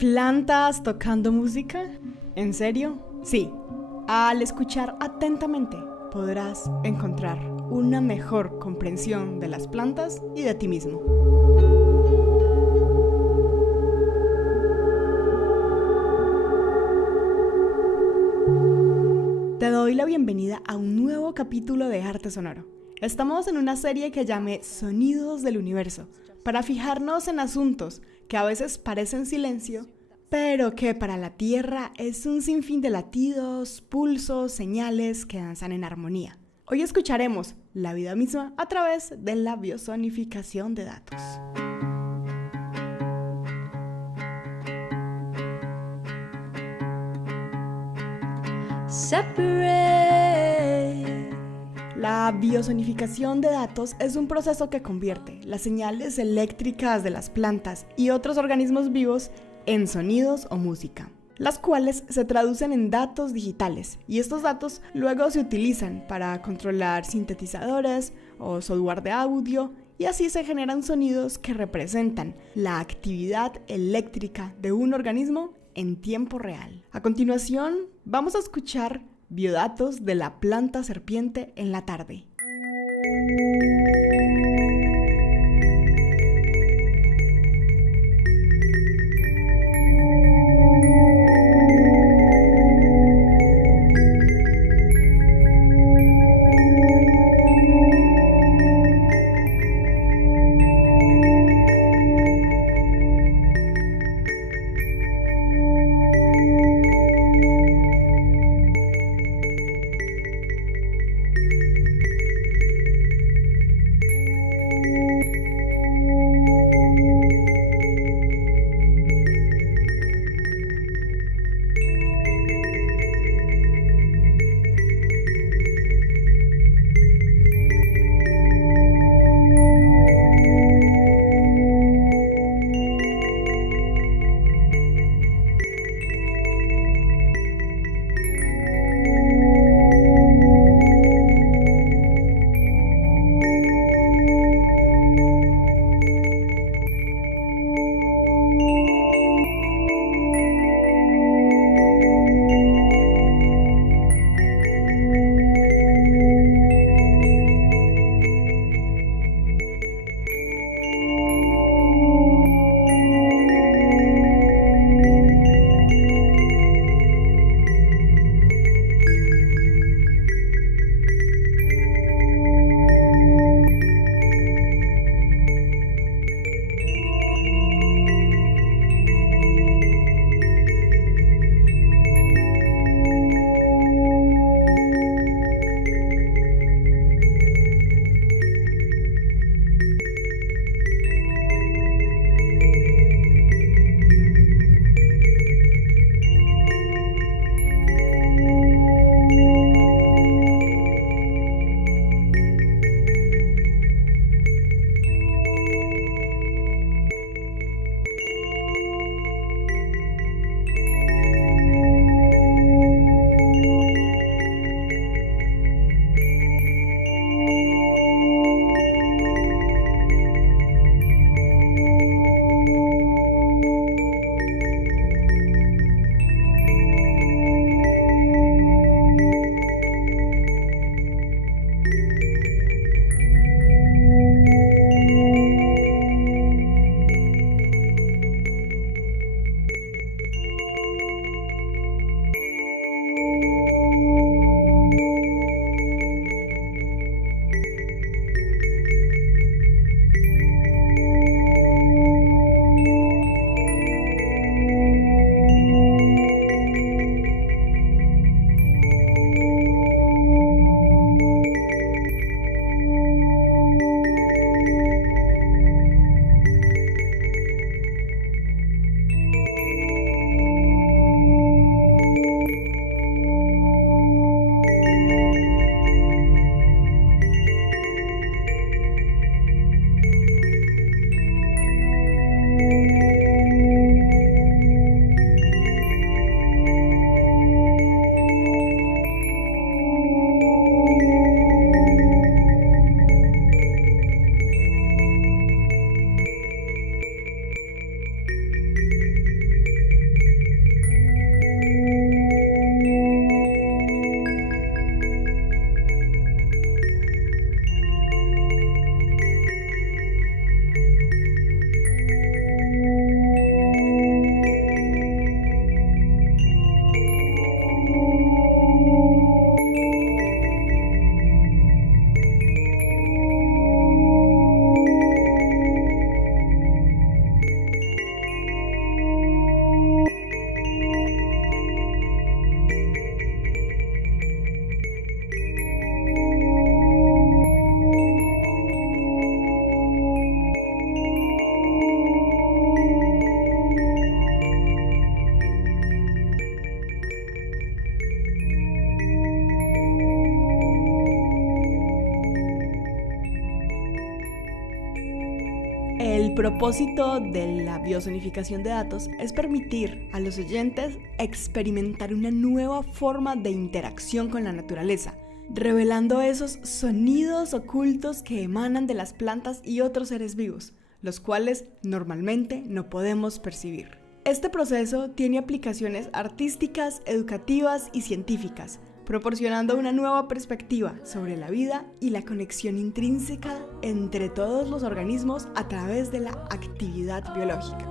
¿Plantas tocando música? ¿En serio? Sí. Al escuchar atentamente podrás encontrar una mejor comprensión de las plantas y de ti mismo. Te doy la bienvenida a un nuevo capítulo de Arte Sonoro. Estamos en una serie que llamé Sonidos del Universo, para fijarnos en asuntos que a veces parecen silencio, pero que para la Tierra es un sinfín de latidos, pulsos, señales que danzan en armonía. Hoy escucharemos la vida misma a través de la biosonificación de datos. La biosonificación de datos es un proceso que convierte las señales eléctricas de las plantas y otros organismos vivos en sonidos o música, las cuales se traducen en datos digitales, y estos datos luego se utilizan para controlar sintetizadores o software de audio, y así se generan sonidos que representan la actividad eléctrica de un organismo en tiempo real. A continuación, vamos a escuchar biodatos de la planta serpiente en la tarde. El propósito de la biosonificación de datos es permitir a los oyentes experimentar una nueva forma de interacción con la naturaleza, revelando esos sonidos ocultos que emanan de las plantas y otros seres vivos, los cuales normalmente no podemos percibir. Este proceso tiene aplicaciones artísticas, educativas y científicas, proporcionando una nueva perspectiva sobre la vida y la conexión intrínseca entre todos los organismos a través de la actividad biológica.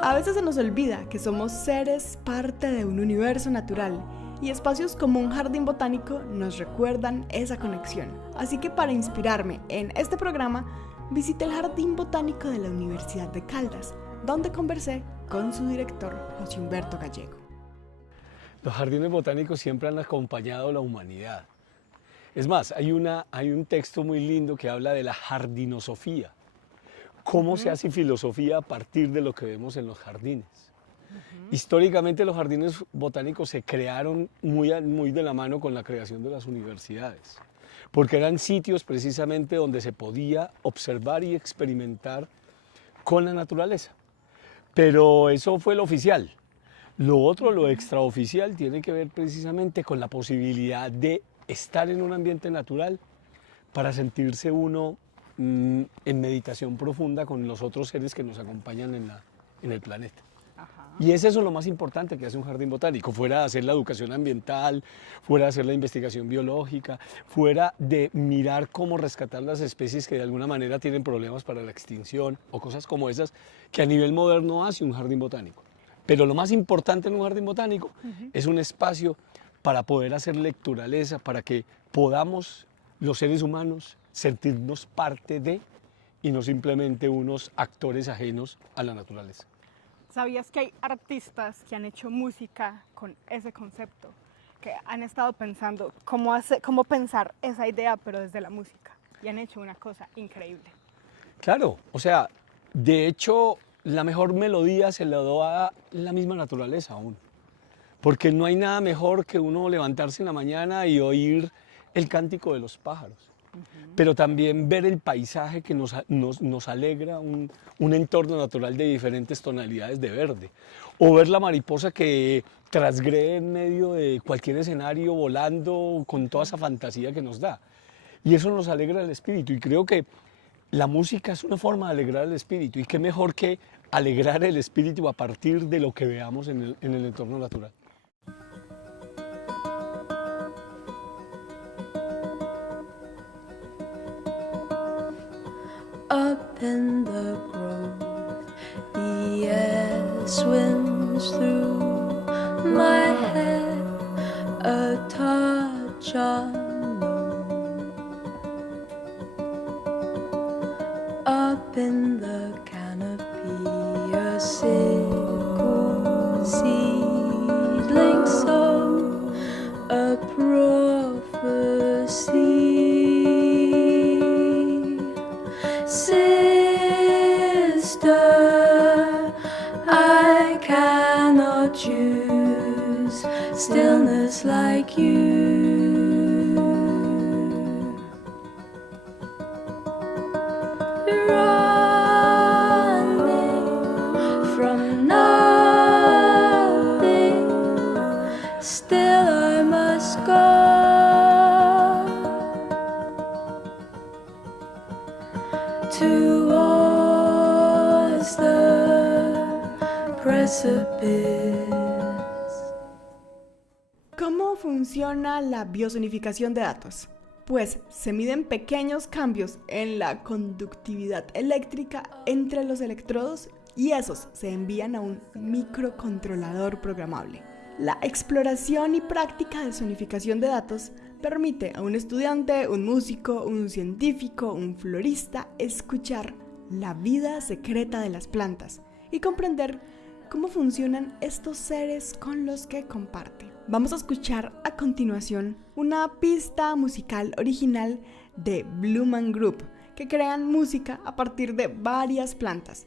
A veces se nos olvida que somos seres parte de un universo natural y espacios como un jardín botánico nos recuerdan esa conexión. Así que para inspirarme en este programa, visité el Jardín Botánico de la Universidad de Caldas, donde conversé con su director, José Humberto Gallego. Los jardines botánicos siempre han acompañado a la humanidad. Es más, hay un texto muy lindo que habla de la jardinosofía. ¿Cómo se hace filosofía a partir de lo que vemos en los jardines? Históricamente los jardines botánicos se crearon muy de la mano con la creación de las universidades, porque eran sitios precisamente donde se podía observar y experimentar con la naturaleza. Pero eso fue lo oficial. Lo otro, lo extraoficial, tiene que ver precisamente con la posibilidad de estar en un ambiente natural para sentirse uno en meditación profunda con los otros seres que nos acompañan en el planeta. Y es eso lo más importante que hace un jardín botánico, fuera de hacer la educación ambiental, fuera de hacer la investigación biológica, fuera de mirar cómo rescatar las especies que de alguna manera tienen problemas para la extinción o cosas como esas que a nivel moderno hace un jardín botánico. Pero lo más importante en un jardín botánico es un espacio para poder hacer lecturaleza, para que podamos los seres humanos sentirnos parte de y no simplemente unos actores ajenos a la naturaleza. ¿Sabías que hay artistas que han hecho música con ese concepto? Que han estado pensando cómo pensar esa idea, pero desde la música. Y han hecho una cosa increíble. Claro, o sea, de hecho, la mejor melodía se la da la misma naturaleza aún. Porque no hay nada mejor que uno levantarse en la mañana y oír el cántico de los pájaros. Pero también ver el paisaje que nos alegra, un entorno natural de diferentes tonalidades de verde. O ver la mariposa que trasgrede en medio de cualquier escenario volando con toda esa fantasía que nos da. Y eso nos alegra el espíritu. Y creo que la música es una forma de alegrar el espíritu. Y qué mejor que alegrar el espíritu a partir de lo que veamos en el entorno natural. Up in the grove, the air swims through my head, a touch unknown. Up in the canopy, a sickle seedling sown, a prophecy. Sister, I cannot choose stillness like you. Running from nothing, still I must go. Towards the precipice. ¿Cómo funciona la biosonificación de datos? Pues se miden pequeños cambios en la conductividad eléctrica entre los electrodos y esos se envían a un microcontrolador programable. La exploración y práctica de sonificación de datos permite a un estudiante, un músico, un científico, un florista escuchar la vida secreta de las plantas y comprender cómo funcionan estos seres con los que comparte. Vamos a escuchar a continuación una pista musical original de Blue Man Group, que crean música a partir de varias plantas.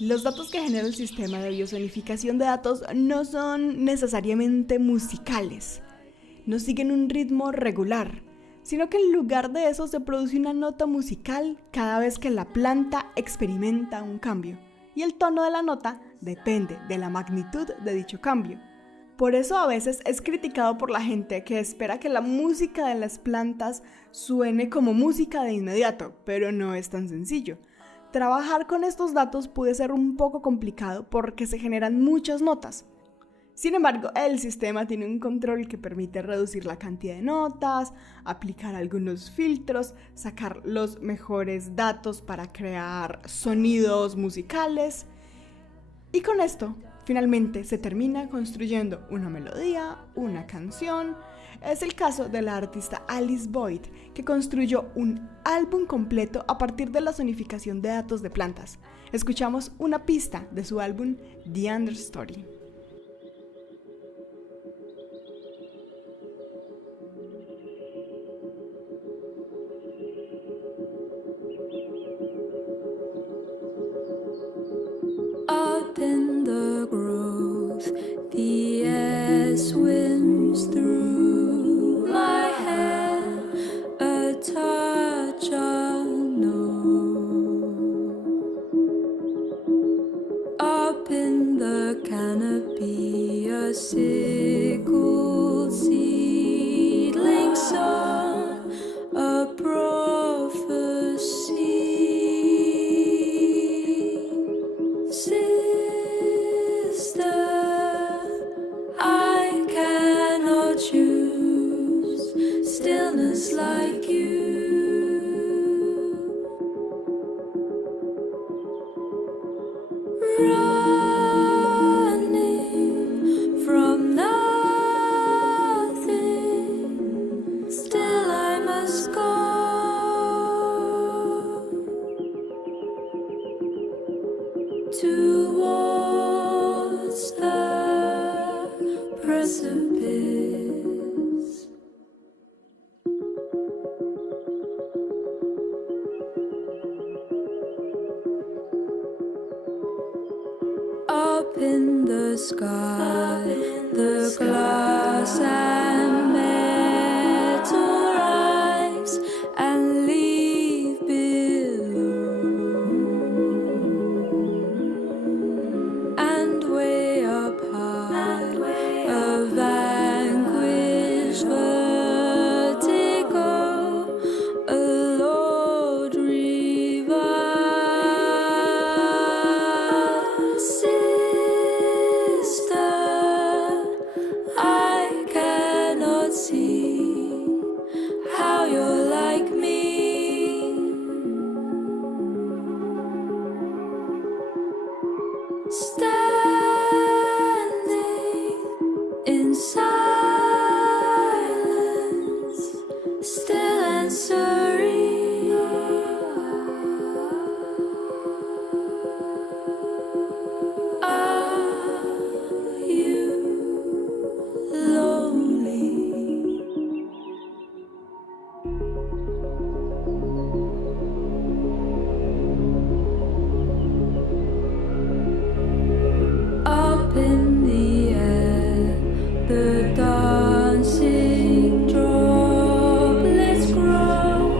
Los datos que genera el sistema de biosonificación de datos no son necesariamente musicales, no siguen un ritmo regular, sino que en lugar de eso se produce una nota musical cada vez que la planta experimenta un cambio, y el tono de la nota depende de la magnitud de dicho cambio. Por eso a veces es criticado por la gente que espera que la música de las plantas suene como música de inmediato, pero no es tan sencillo. Trabajar con estos datos puede ser un poco complicado porque se generan muchas notas. Sin embargo, el sistema tiene un control que permite reducir la cantidad de notas, aplicar algunos filtros, sacar los mejores datos para crear sonidos musicales. Y con esto, finalmente se termina construyendo una melodía, una canción. Es el caso de la artista Alice Boyd, que construyó un álbum completo a partir de la sonificación de datos de plantas. Escuchamos una pista de su álbum The Understory. Up in the grove, the air swims through my hair, a touch unknown. Up in the canopy, a sickle seedling son, a prophecy. Sister, I cannot choose stillness like you. Running from nothing, still I must go. Towards the precipice. Up in the sky, the glass and metal rise and leave below. And way up high, a vanquished vertigo, a Lord revive. Sister, I cannot see how you're like me. Standing in silence, still and serene. Are you lonely? Up in the air, the dancing droplets grow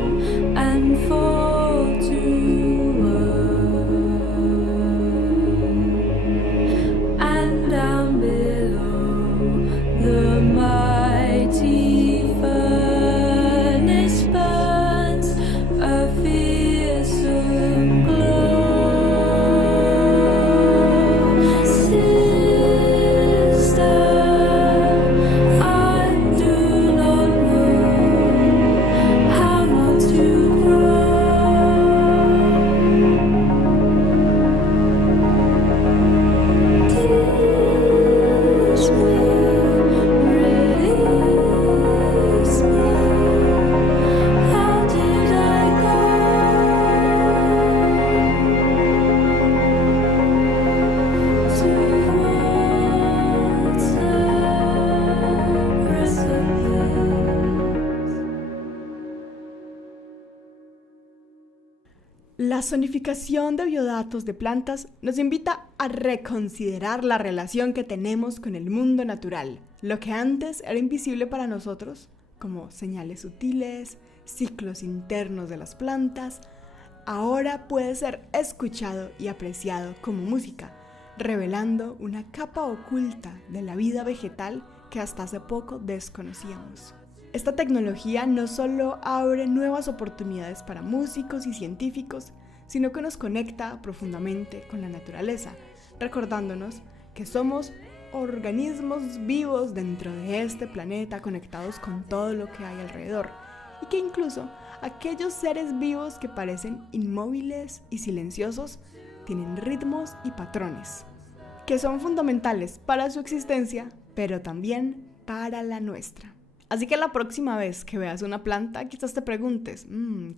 and fall to earth. And down below, the mighty furnace burns a fearsome glow. Sister, I do not know how not to teach me, release me. How did I go towards the precipice? La zonificación de biodatos de plantas nos invita a reconsiderar la relación que tenemos con el mundo natural. Lo que antes era invisible para nosotros, como señales sutiles, ciclos internos de las plantas, ahora puede ser escuchado y apreciado como música, revelando una capa oculta de la vida vegetal que hasta hace poco desconocíamos. Esta tecnología no solo abre nuevas oportunidades para músicos y científicos, sino que nos conecta profundamente con la naturaleza, recordándonos que somos organismos vivos dentro de este planeta conectados con todo lo que hay alrededor, y que incluso aquellos seres vivos que parecen inmóviles y silenciosos tienen ritmos y patrones, que son fundamentales para su existencia, pero también para la nuestra. Así que la próxima vez que veas una planta, quizás te preguntes,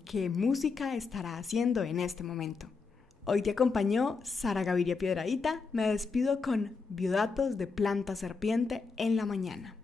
¿qué música estará haciendo en este momento? Hoy te acompañó Sara Gaviria Piedradita. Me despido con Biodatos de Planta Serpiente en la mañana.